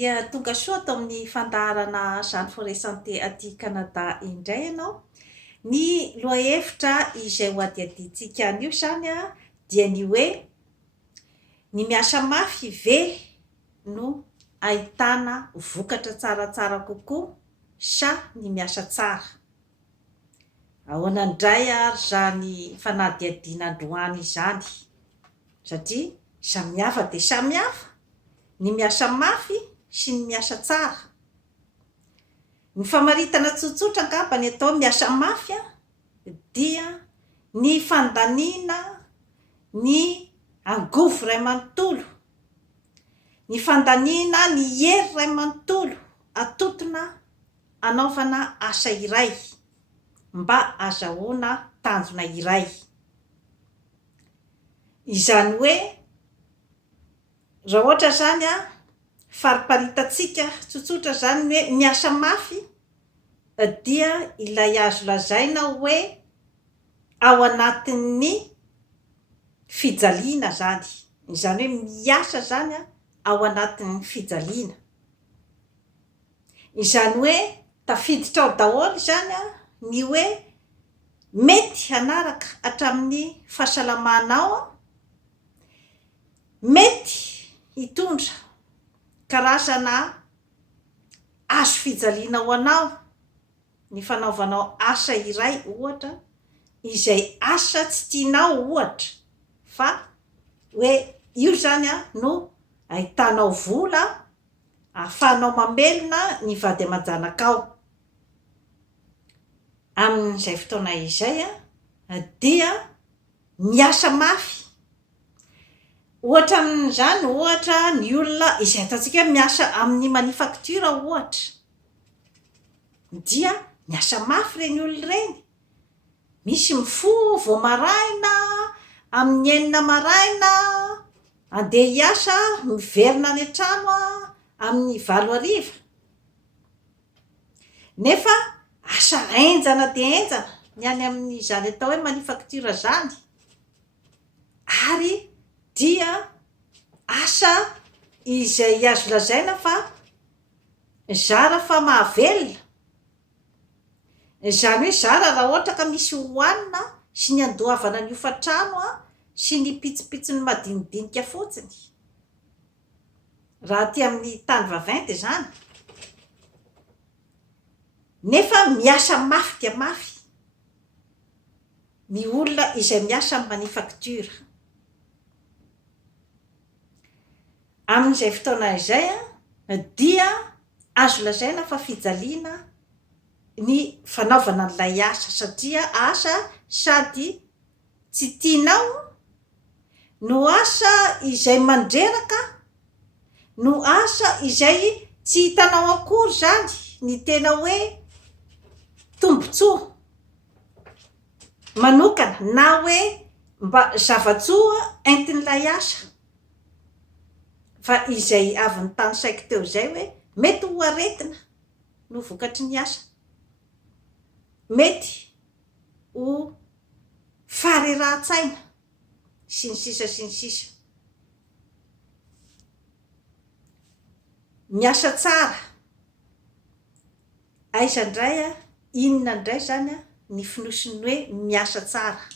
dia tonga soa atao amin'ny fandaharana Jeanne Forest Santé aty Canada indray ianao. Ny lohahevitra izay ho adiadintsika an'io zany a dia ny hoe ny miasa mafy ve no ahitana vokatra tsaratsara kokoa sa ny miasa tsara. Ahoana indray ary zany fanadihadiana androany izany satria samihafa dia samihafa ny miasa mafy sy ny miasa tsara. Ny famaritana tsotsotra angamba ny atao miasa mafy dia ny fandaniana ny angovo ray manontolo, ny fandaniana ny hery ray manontolo atotona anaovana asa iray mba azahoana tanjona iray. Izany hoe raha ohatra zany fariparitatsika tsotsotra zany hoe miasa mafy dia ilay azo lazaina hoe ao anatin'ny fijaliana zany. Izany hoe miasa zany ao anatin'ny fijaliana. Izany hoe tafiditra ao daholo zany ny hoe mety hanaraka hatramin'ny fahasalamanao, mety hitondra karazana azo fijaliana ho anao ny fanaovanao asa iray ohatra izay asa tsy tianao ohatra, fa hoe io zany no ahitanao vola ahafahanao mamelona ny vady aman-janakao. Amin'izay fotoana izay dia miasa mafy. Ohatra amin'izany ohatra ny olona izay ataontsika miasa amin'ny manufacture ohatra dia miasa mafy reny olona reny. Misy mifoha vao maraina amin'ny 9 maraina andeha hiasa, miverina any an-trano amin'ny 5 hariva. Nefa asa enjana dia enjana ny any amin'izany atao hoe manufacture zany, ary dia asa izay azo lazaina fa zara fa mahavelona. Izany hoe zara raha ohatra ka misy hohanina sy ny andohavana ny hofa-trano sy ny pitsopitsony madinidinika fotsiny, raha aty amin'ny tany vaventy zany. Nefa miasa mafy dia mafy ny olona izay miasa amin'ny manufacture. Amin'izay fotoana izay dia azo lazaina fa fijaliana ny fanaovana an'ilay asa, satria asa sady tsy tianao, no asa izay mandreraka, no asa izay tsy hitanao akory zany ny tena hoe tombotsoa manokana na hoe mba zavatsoa entin'ilay asa. Fa izay avy ny tany saiko teo izay hoe mety ho aretina no vokatry ny asa, mety ho faharerahan-tsaina sy ny sisa sy ny sisa. Miasa tsara aiza indray inona indray zany ny finosiny hoe miasa tsara.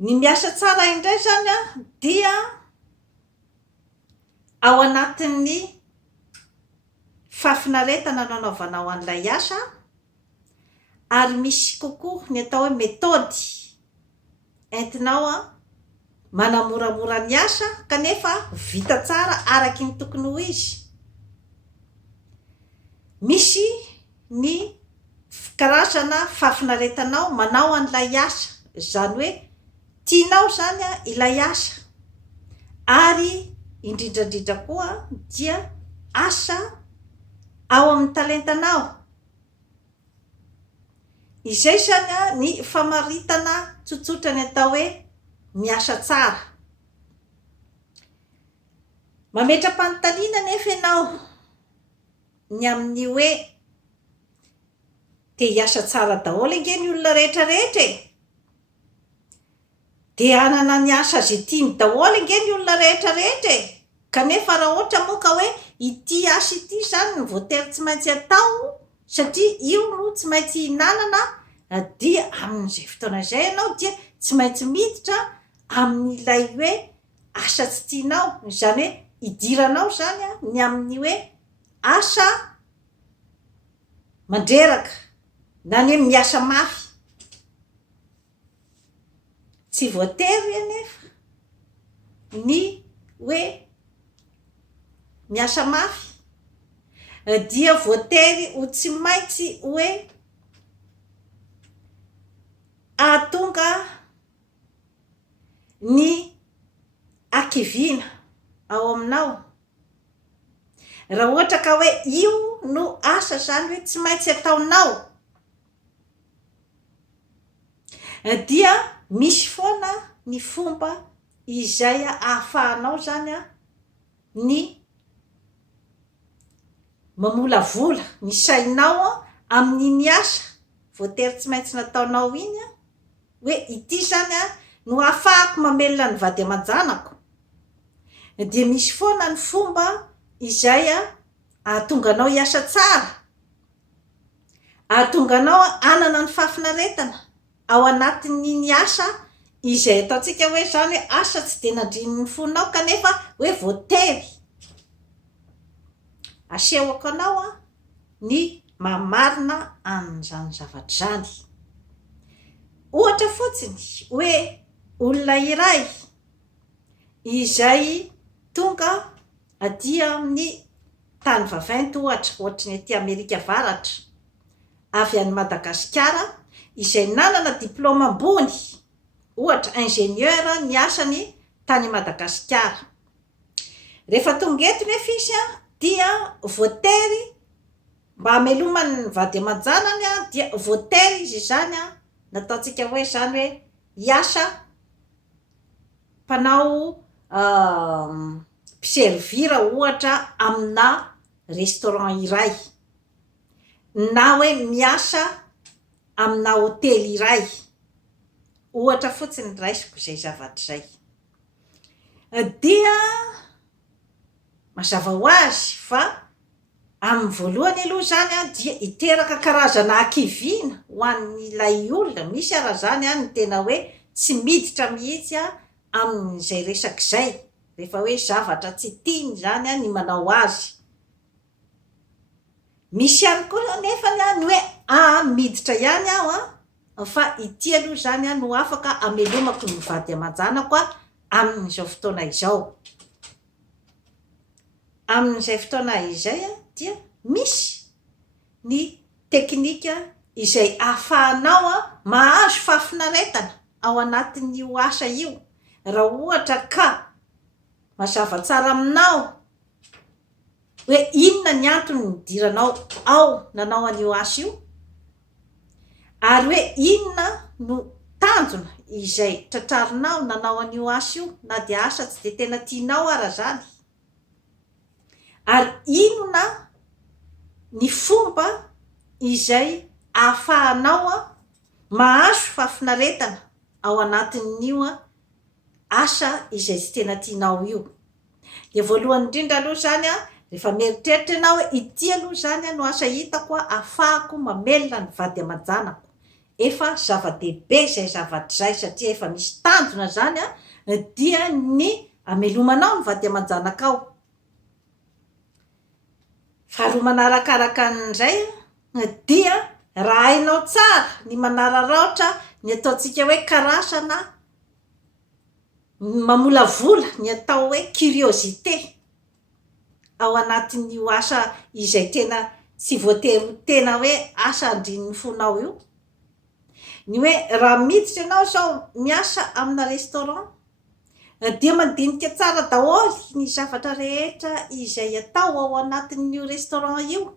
Ny miasa tsara indray zany dia ao anatin'ny fafinaretana no anaovanao an'ilay asa, ary misy kokoa ny atao hoe metody entinao manamoramora ny asa kanefa vita tsara araky ny tokony ho izy. Misy ny karazana fafinaretanao manao an'ilay asa, zany hoe tianao zany ilay asa, ary indrindrandrindra koa dia asa ao amin'ny talentanao. Izay zany ny famaritana tsotsotra ny atao hoe miasa tsara. Mametra-panontaniana nefa ianao ny amin'ny hoe te hiasa tsara daholo ange ny olona rehetra rehetra dia hanana ny asa zay tiany daholo ange ny olona rehetra rehetra kanefa raha ohatra moa ka hoe ity asa ity zany ny voatery tsy maintsy atao satria io no tsy maintsy hinanana dia amin'izay fotoana izay ianao dia tsy maintsy miditra amin'ilay hoe asa tsy tianao, izany hoe idiranao zany ny amin'ny hoe asa mandreraka na ny hoe miasa mafy. Tsy voatery anefa ny hoe miasa mafy dia voatery ho tsy maintsy hoe ahatonga ny akivina ao aminao. Raha ohatra ka hoe io no asa zany hoe tsy maintsy ataonao dia misy foana ny fomba izay ahafahanao zany ny mamolavola ny sainao amin'iny asa voatery tsy maintsy nataonao iny hoe ity zany no ahafahako mamelona ny vady aman-janako. Dia misy foana ny fomba izay ahatonga anao hiasa tsara, ahatonga anao hanana ny fahafinaretana ao anatin'iny asa izay ataontsika hoe zany hoe asa tsy de nandrininy fonao kanefa hoe voatery asehoko anao ny mamarina an'izany zavatra zany. Ohatra fotsiny hoe olona iray izay tonga aty amin'ny tany vaventy ohatra ny aty Amerika Avaratra avy any Madagasikara izay nanana diplôma ambony ohatra ingénieur ny asany tany Madagasikara. Rehefa tonga eto nefa izy dia voatery mba hamelomany ny vady aman-janany dia voatery izy zany nataontsika hoe zany hoe hiasa mpanao mpiservira ohatra amina restaurant iray na hoe miasa amina hotely iray ohatra fotsiny raisiko izay zavatra izay. Dia mazava ho azy fa amin'ny voalohany aloha zany dia hiteraka karazana akivina ho an'ilay olona misy raha zany ny tena hoe tsy miditra mihitsy amin'izay resaka izay rehefa hoe zavatra tsy tiany zany ny manao azy. Misy ihany koa nefa ny hoe miditra ihany aho fa ity aloha zany no afaka amelomako ny vady aman-janako amin'izao fotoana izao. Amin'izay fotoana izay dia misy ny teknika izay ahafahanao mahazo fahafinaretana ao anatin'io asa io. Raha ohatra ka mazava tsara aminao hoe inona ny antony nidiranao ao nanao an'io asa io ary hoe inona no tanjona izay tratrarinao nanao an'io asa io na dia asa tsy de tena tianao ara zany, ary inona ny fomba izay ahafahanao mahazo fahafinaretana ao anatin'io asa izay tsy tena tianao io. Dia voalohany indrindra aloha zany rehefa mieritreritra ianao hoe ity aloha zany no asa hitako ahafahako mamelona ny vady aman-janako, efa zava-dehibe izay zavatra izay satria efa misy tanjona zany dia ny amelomanao ny vady aman-janakao. Faharoa manarakaraka an'izay dia raha hainao tsara ny manararaotra ny ataontsika hoe karasana mamolavola ny atao hoe curiosité ao anatin'io asa izay tena tsy voatery tena hoe asa andrininy fonao io. Ny hoe raha miditra ianao zao miasa amina restaurant dia mandinika tsara daholo ny zavatra rehetra izay atao ao anatin'io restaurant io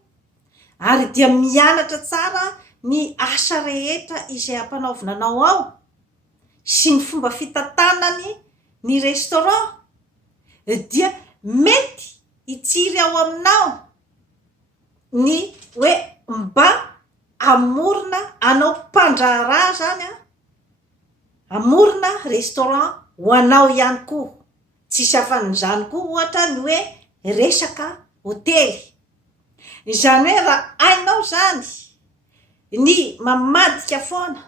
ary dia mianatra tsara ny asa rehetra izay ampanaovinanao ao sy ny fomba fitantanany ny restaurant dia mety hitsiry ao aminao ny hoe mba amorona anao mpandraharaha zany amorona restaurant ho anao ihany koa. tsisy afan'izany koa ohatra ny hoe resaka hôtely. Izany hoe raha ainao zany ny mamadika foana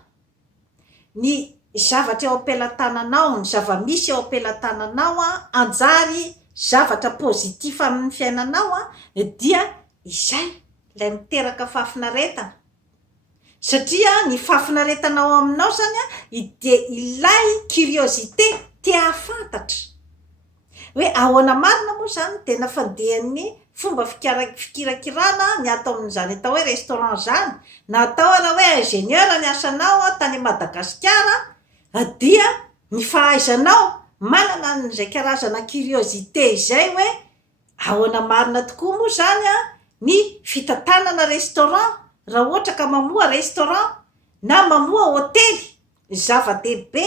ny zavatra eo am-pelantananao, ny zava-misy eo am-pelantananao anjary zavatra pozitif amin'ny fiainanao dia izay ilay miteraka fahafinaretana. Satria ny fahafinaretanao aminao zany de ilay curiosité tia fantatra hoe ahoana marina moa zany tena fandehan'ny fomba fikirakirana ny atao amin'izany atao hoe restaurant zany, na atao raha hoe ingénieur ny asanao tany Madagasikara, dia ny fahaizanao manana an'izay karazana curiosité izay hoe ahoana marina tokoa moa zany ny fitantanana restaurant raha ohatra ka mamoa restaurant na mamoa hôtely. Zava-dehibe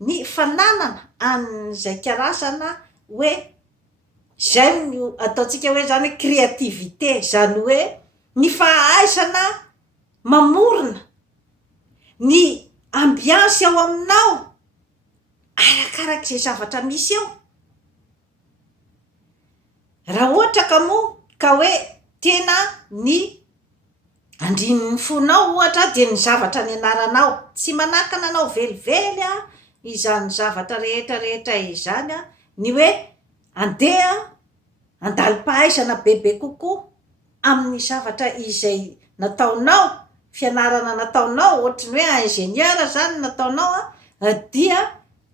ny fananana an'izay karazana hoe zay no ataontsika hoe zany hoe créativité, zany hoe ny fahaizana mamorona ny ambiance ao aminao arakarak'izay zavatra misy eo. Raha ohatra ka moa ka hoe tena ny andrin'ny fonao ohatra dia ny zavatra ny anaranao, tsy manakana anao velively izany zavatra rehetrarehetra izany ny hoe andeha andalim-pahaizana bebe kokoa amin'ny zavatra izay nataonao, fianarana nataonao, ohatrany hoe ingénieur zany nataonao dia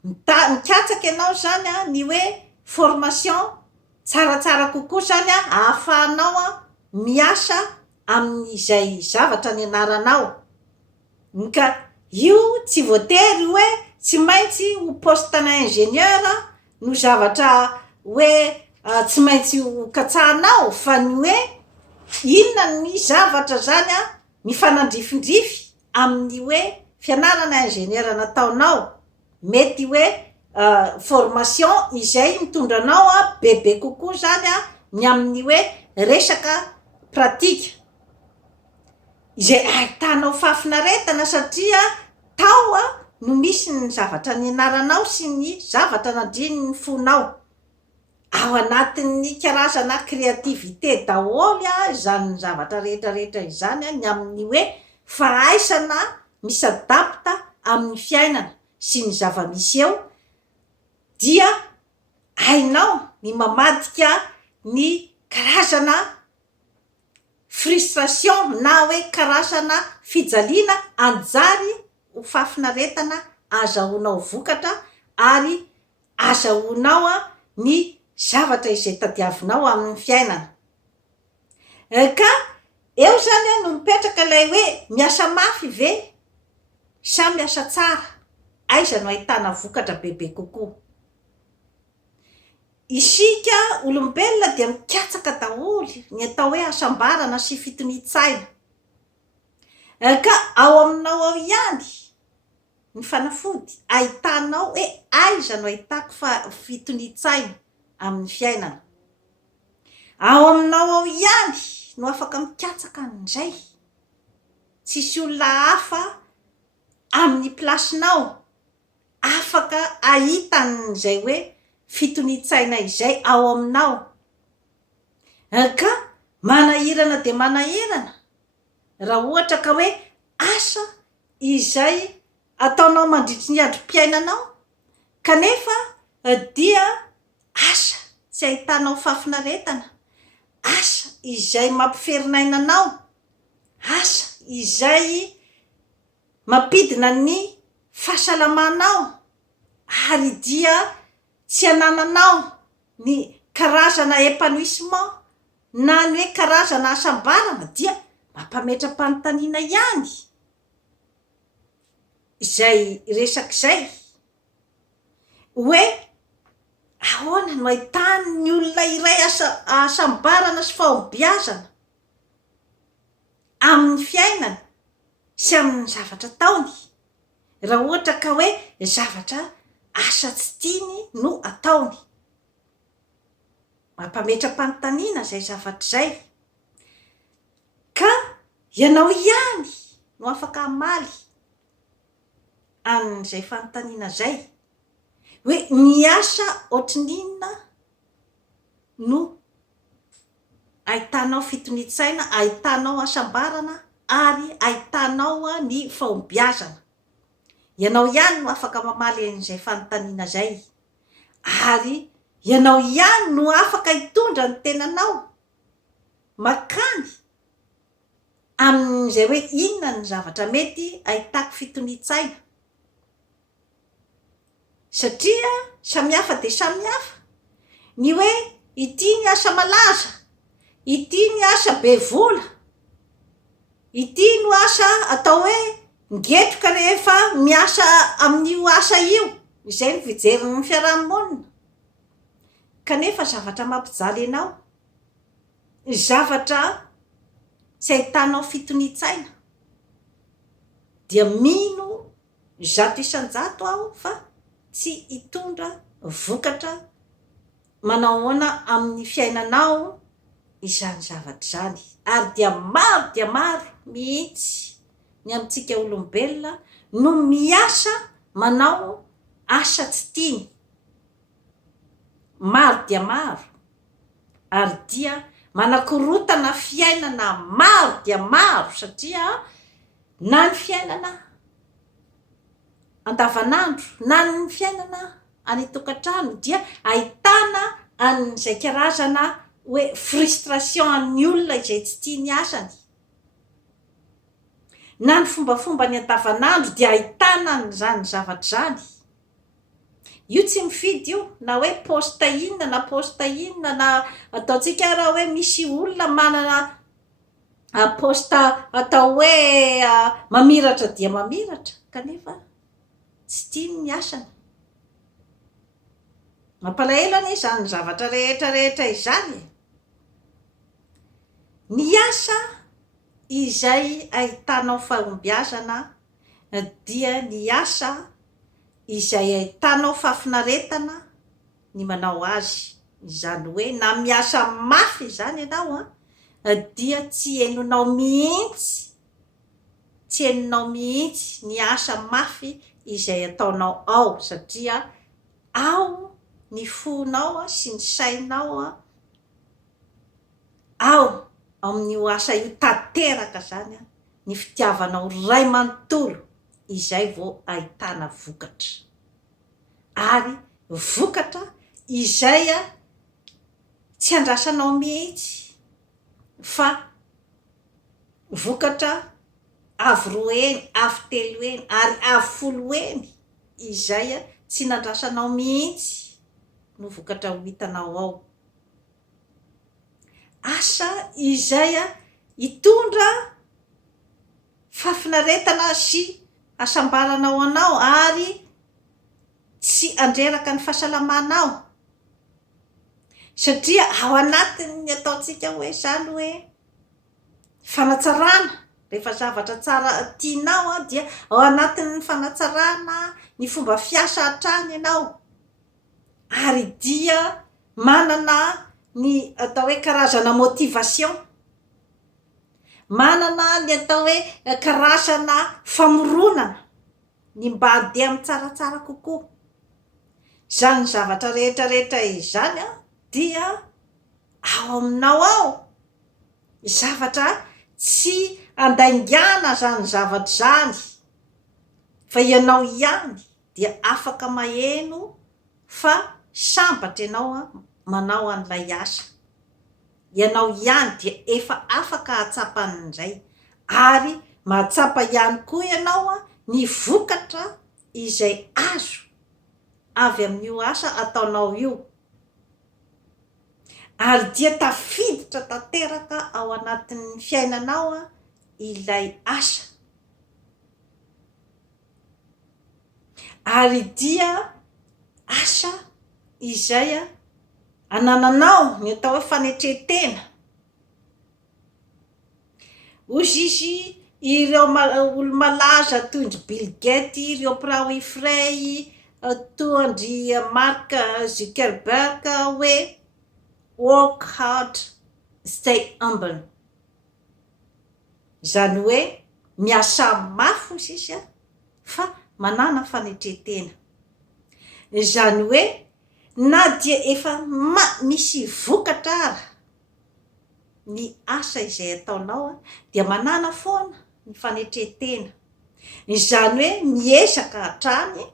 mikatsaka ianao zany ny hoe formation tsaratsara kokoa zany ahafahanao miasa amin'izay zavatra ny anaranao. Ka io tsy voatery hoe tsy maintsy ho postana ingénieur no zavatra hoe tsy maintsy ho katsahanao, fa ny hoe inona ny zavatra zany mifanandrifindrify amin'ny hoe fianarana ingénieur nataonao. Mety hoe formation izay mitondranao bebe kokoa zany ny amin'ny hoe resaka pratika izay ahitanao fahafinaretana satria tao no misy ny zavatra ny anaranao sy ny zavatra nandrininy fonao. Ao anatin'ny karazana créativité daholo izany zavatra rehetrarehetra izany ny amin'ny hoe fahaisana misadapta amin'ny fiainana sy ny zava-misy eo, dia hainao ny mamadika ny karazana frustration na hoe karazana fijaliana anjary ho fahafinaretana azahoanao vokatra ary azahoanao ny zavatra izay tadiavinao amin'ny fiainana. Ka eo zany no mipetraka ilay hoe miasa mafy ve sa miasa tsara, aiza no ahitana vokatra bebe kokoa. Isika olombelona dia mikatsaka daholo ny atao hoe asambarana sy fitonitsaina. Ka ao aminao ao ihany ny fanafody ahitanao hoe aiza no ahitako fitonitsaina amin'ny fiainana. Ao aminao ao ihany no afaka mikatsaka an'izay, tsisy olona hafa amin'ny plasinao afaka ahita an'izay hoe fitonitsaina izay ao aminao. Ka manahirana dia manahirana raha ohatra ka hoe asa izay ataonao mandritry ny androm-piainanao kanefa dia asa tsy ahitanao fahafinaretana, asa izay mampiferin'ainanao, asa izay mampidina ny fahasalamanao ary dia tsy anananao ny karazana épanouissement na ny hoe karazana asambarana, dia mampametra-panontaniana ihany izay resak'izay hoe ahoana no ahitany ny olona iray asambarana sy fahombiazana amin'ny fiainana sy amin'ny zavatra taony, raha ohatra ka hoe zavatra asa tsy tiany no ataony. Mampametra-panontaniana zay zavatra zay. Ka ianao ihany no afaka hamaly an'izay fanontaniana zay, hoe miasa ohatrin'inona no ahitanao fitonitsaina, ahitanao asambarana ary ahitanao ny fahombiazana. Ianao ihany no afaka mamaly an'izay fanontaniana zay, ary ianao ihany no afaka hitondra ny tenanao makany amin'izay hoe inona ny zavatra mety ahitako fitonitsaina. Satria samihafa de samihafa ny hoe ity ny asa malaza, ity ny asa be vola, ity no asa atao hoe ngetroka rehefa miasa amin'io asa io, izay ny fijerin'ny fiarahamonina. Kanefa zavatra mampijaly anao, zavatra tsy ahitanao fitonitsaina, dia mino zato isan-jato aho fa tsy hitondra vokatra manao ahoana amin'ny fiainanao izany zavatra zany. Ary dia maro mihitsy ny amintsika olombelona no miasa manao asa tsy tiany, maro dia maro, ary dia manakorotana fiainana maro dia maro. Satria na ny fiainana andavanandro na ny fiainana any tokantrano dia ahitana an'izay karazana hoe frustration amin'ny olona izay tsy tia ny asany. Na ny fombafomba ny andavanandro dia ahitana an'izany zavatra zany. Io tsy mifidy io na hoe posta inona na posta inona, na ataontsika raha hoe misy olona manana posta atao hoe mamiratra dia mamiratra kanefa tsy tiany ny asany. Mampalahelo anie izany zavatra rehetra izany. Ny asa izay ahitanao fahombiazana dia ny asa izay ahitanao fahafinaretana ny manao azy. Izany hoe na miasa mafy izany ianao dia tsy henonao mihitsy, tsy henonao mihitsy ny asa mafy izay ataonao ao, satria ao ny fonao sy ny sainao ao amin'io asa io tanteraka zany ny fitiavanao ray manontolo, izay vao ahitana vokatra. Ary vokatra izay tsy andrasanao mihitsy, fa vokatra avy roa eny, avy telo eny, ary avy folo eny, izay tsy nandrasanao mihitsy no vokatra ho hitanao ao. Asa izay hitondra fahafinaretana sy asambarana ho anao ary tsy andreraka ny fahasalamanao. Satria ao anatin'ny ataontsika hoe zany hoe fanatsarana, rehefa zavatra tsara tianao dia ao anatin'ny fanatsarana ny fomba fiasa hatrany ianao, ary dia manana ny atao hoe karazana motivation, manana ny atao hoe karazana famoronana ny mba handeha amin'ny tsaratsara kokoa. Zany zavatra rehetrarehetra izany dia ao aminao ao, zavatra tsy andaingana zany zavatra zany, fa ianao ihany dia afaka maheno fa sambatra ianao manao an'ilay asa. Ianao ihany dia efa afaka hahatsapa an'izay, ary mahatsapa ihany koa ianao ny vokatra izay azo avy amin'io asa ataonao io, ary dia tafiditra tanteraka ao anatin'ny fiainanao ilay asa, ary dia asa izay anananao ny atao hoe fanetretena. Ozy izy ireo olo malaza toy ndry Bill Gates, ireo Oprah Winfrey, toy ndry Mark Zuckerberg hoe work hard, stay humble. Zany hoe miasa mafy izy fa manana fanetretena. zany hoe na dia efa misy vokatra ara ny asa izay ataonao a dia manana foana ny fanetretena, izany hoe miezaka hatrany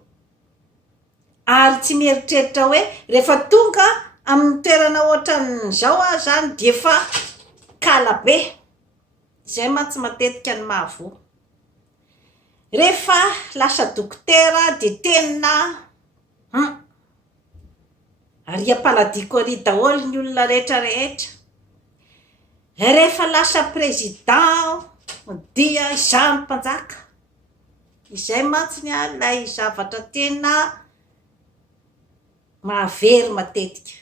ary tsy mieritreritra hoe rehefa tonga amin'ny toerana ohatran'izao a zany de efa kalabe, izay mantsy matetika ny mahavoa. Rehefa lasa dokotera de tena aria-paladiko ary daholo ny olona rehetrarehetra. Rehefa lasa président dia izany mpanjaka, izay mantsy ilay zavatra tena mahavery matetika.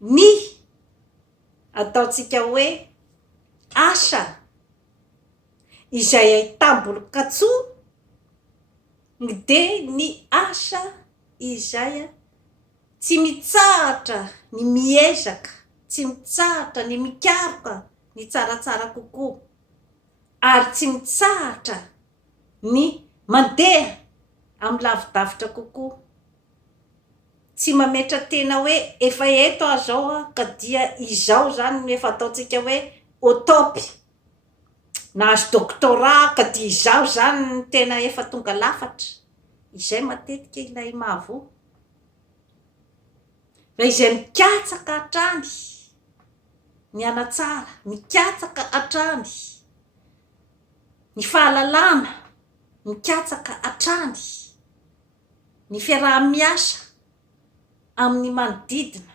Ny ataontsika hoe asa izay ahitambolo-katsoa de ny asa izay tsy mitsahatra ny miezaka, tsy mitsahatra ny mikaroka ny tsaratsara kokoa, ary tsy mitsahatra ny mandeha amin'ny lavidavitra kokoa, tsy mametra tena hoe efa eto aho zao ka dia izao zany no efa ataontsika hoe au top, nahazo doctorat ka dia izao zany no tena efa tonga lafatra, izay matetika ilay mahavoa. Fa izay mikatsaka hatrany ny hanatsara, mikatsaka hatrany ny fahalalana, mikatsaka hatrany ny fiaraha-miasa amin'ny manodidina,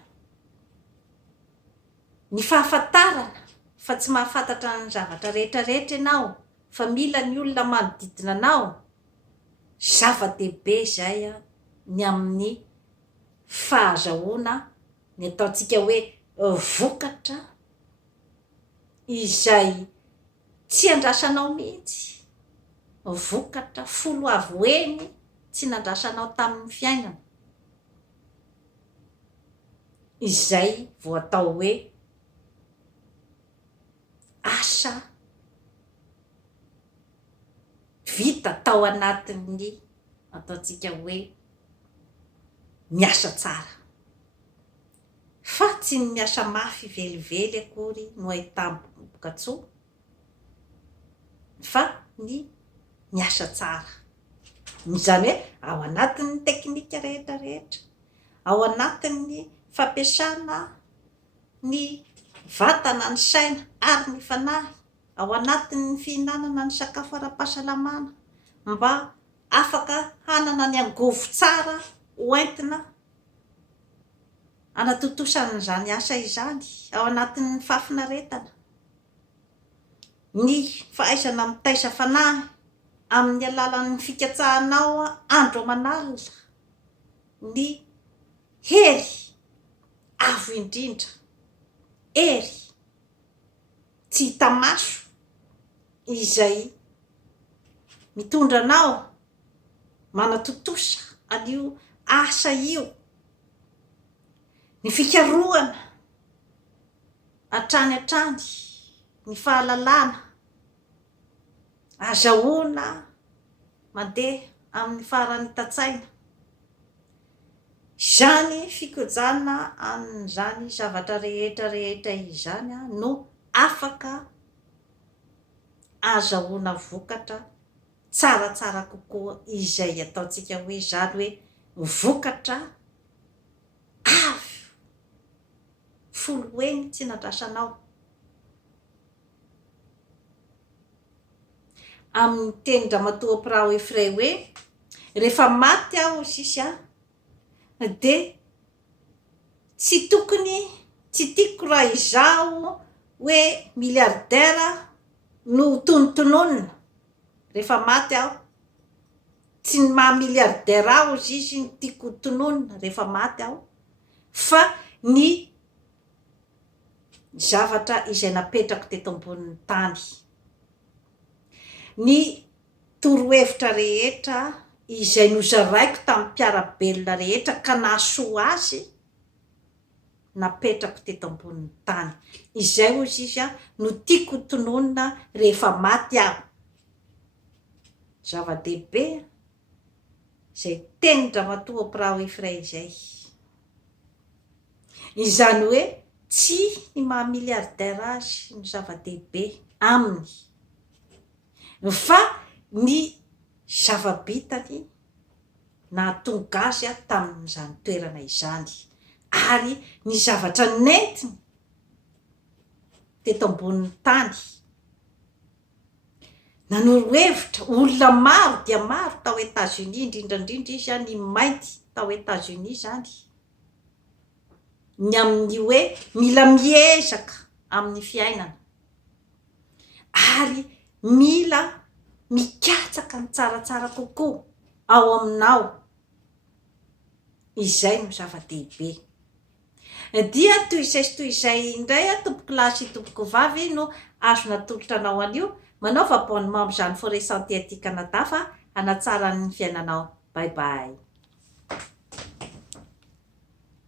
ny fahafantarana fa tsy mahafantatra ny zavatra rehetrarehetra ianao fa mila ny olona manodidina anao, zava-dehibe zay ny amin'ny fahazahoana ny ataontsika hoe vokatra izay tsy andrasanao mihitsy, vokatra folo avo eny tsy nandrasanao tamin'ny fiainana, izay vao atao hoe asa vita tao anatin'ny ataontsika hoe miasa tsara, fa tsy ny miasa mafy velively akory no ahitambolo-katsoa, fa ny miasa tsara, izany hoe ao anatin'ny teknika rehetrarehetra, ao anatin'ny fampiasana ny vatana, ny saina ary ny fanahy, ao anatin'ny fihinanana ny sakafo ara-pahasalamana mba afaka hanana ny angovo tsara hoentina anatotosan'izany asa izany, ao anatin'ny fahafinaretana, ny fahaizana mitaiza fanahy amin'ny alalan'ny fikatsahanao andro aman'alina, ny hery avo indrindra, hery tsy hita maso izay mitondra anao manatotosa an'io asa io, ny fikarohana hatrany hatrany, ny fahalalana, azahoana mandeha amin'ny farany tantsaina, izany fikojana an'izany zavatra rehetrarehetra izany no afaka azahoana vokatra tsaratsara kokoa, izay ataontsika hoe zany hoe vokatra avy folo eny tsy nandrasanao. Amin'ny teny Ramatoa Pirao Efray hoe rehefa maty aho sisy de tsy tokony, tsy tiako raha izaho hoe miliardera no tonotononina rehefa maty aho, tsy ny maha-miliardera aho izy no tiako tononina rehefa maty aho, fa ny zavatra izay napetrako teto ambonin'ny tany, ny torohevitra rehetra izay nozaraiko tamin'ny mpiarabelona rehetra ka nahasoa azy napetrako teto ambonin'ny tany, izay ozy izy no tiako tononina rehefa maty aho. zava-dehibe izay tenin-dramatoa Abrao Efray izay. Izany hoe tsy ny mahamiliardera azy ny zava-dehibe aminy, fa ny zava-bitany nahatonga azy tamin'izany toerana izany, ary ny zavatra nentiny teto ambonin'ny tany. Nanoro-hevitra olona maro dia maro tao États-Unis, indrindrandrindra izy ny mainty tao États-Unis zany, ny amin'ny hoe mila miezaka amin'ny fiainana ary mila mikatsaka ny tsaratsara kokoa ao aminao. Izay no zava-dehibe. Dia toy izay sy toy izay indray tompoko lahy sy tompoko vavy no azo natolotra anao anio, manao vaboany mambo zany Forêt Santé aty Canada fa hanatsara ny fiainanao. Bye bye.